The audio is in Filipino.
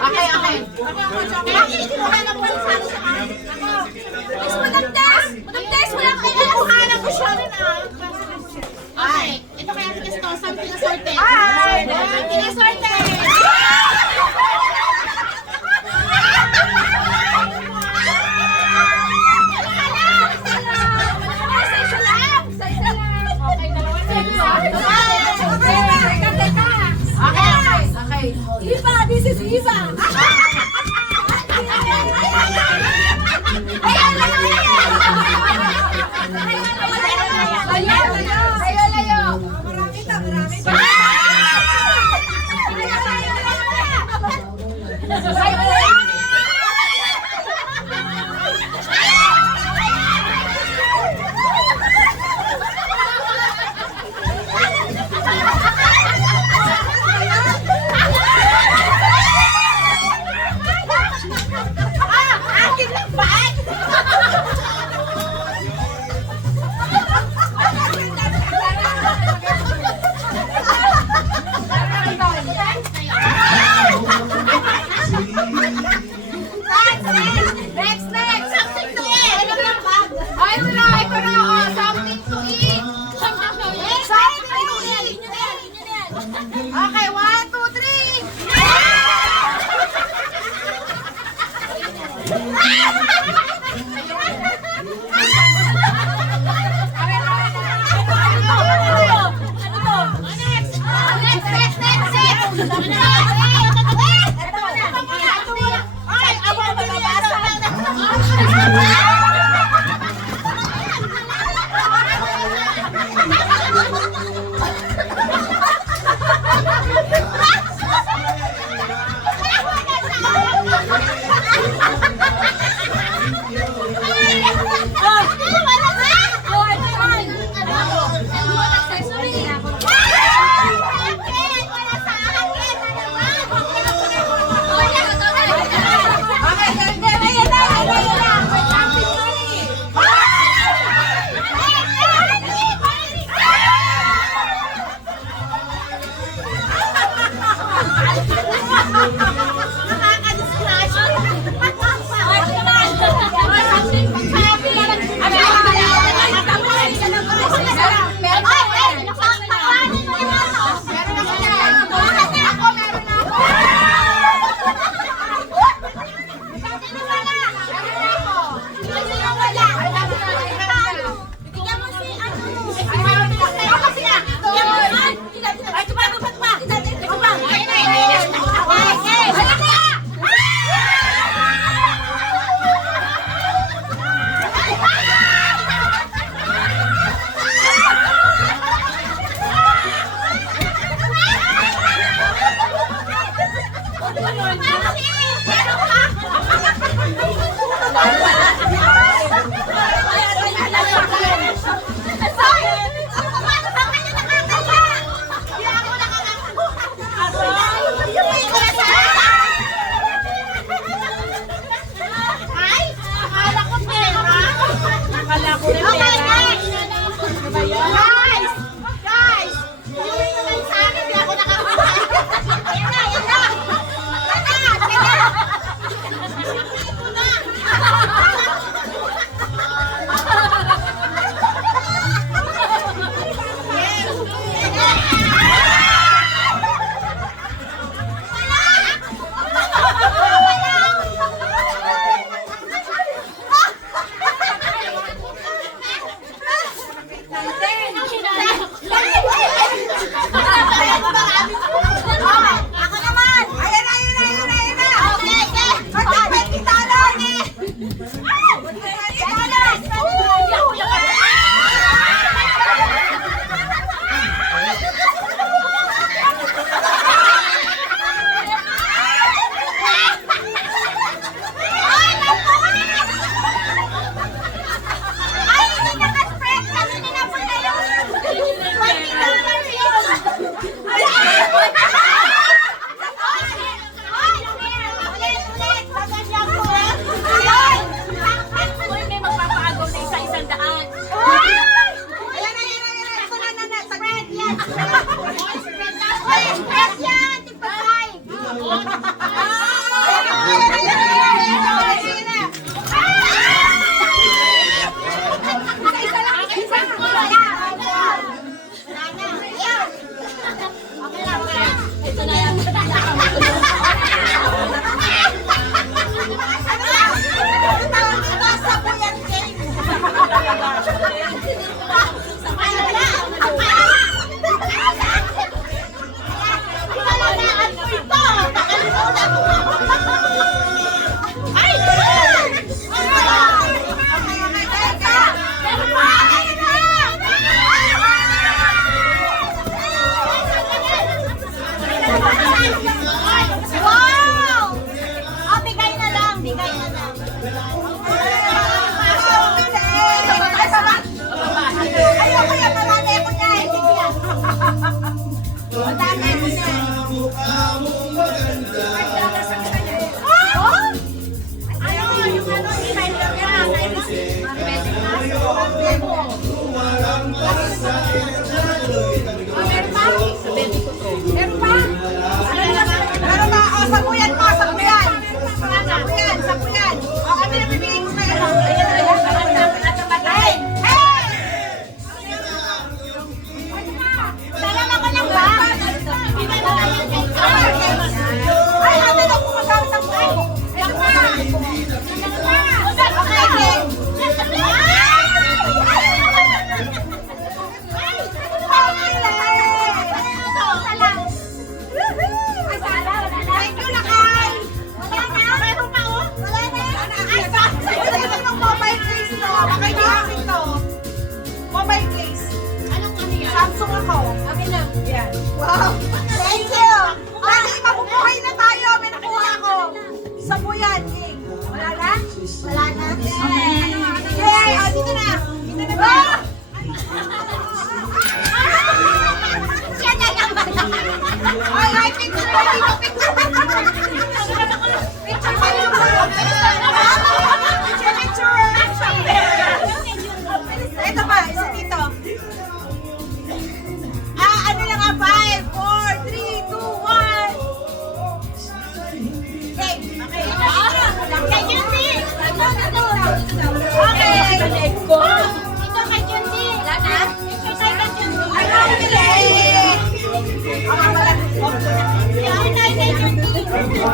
Okay, okay. Bakit kinuha ng pansang sa akin? Mas madamdas! Madamdas! Wala kayo kinukuhanan ko siya rin Okay, ito kaya ang gusto. Saan pinasorte? Saan pinasorte? Iva, this is Iva. Okay, 1, 2, 3. Meron pa? Meron pa? Meron ba? O, sampu yan pa, sampu yan. Sampu yan, sampu yan. O, kami na bibigyan ko kayo. Hey! Hey! Dalawa ko lang ba? Ay, ate daw po magamit ang buko. Ito pa. Okay, game. Thank you, Lakay. Meron pa oh? Wala na. Ay, ito yung mobile case to. Lakay na akin to. Mobile case. Anong ano yan? Samsung ako. Akin lang. Yan. Wow. Thank you. Dati mabubuhay na tayo. May nakuha ako. Sampu yan. King. Wala na? Wala na. Yay! O, dito na. Dito na ba? Siya na naman. Ay, ay, picture pa dito. Picture pa dito. Picture pa dito. Picture, picture. Ito pa, isa dito. Ano lang nga, 5, 4, 3, 2, 1. Okay. Okay. Kaya yun eh. Okay.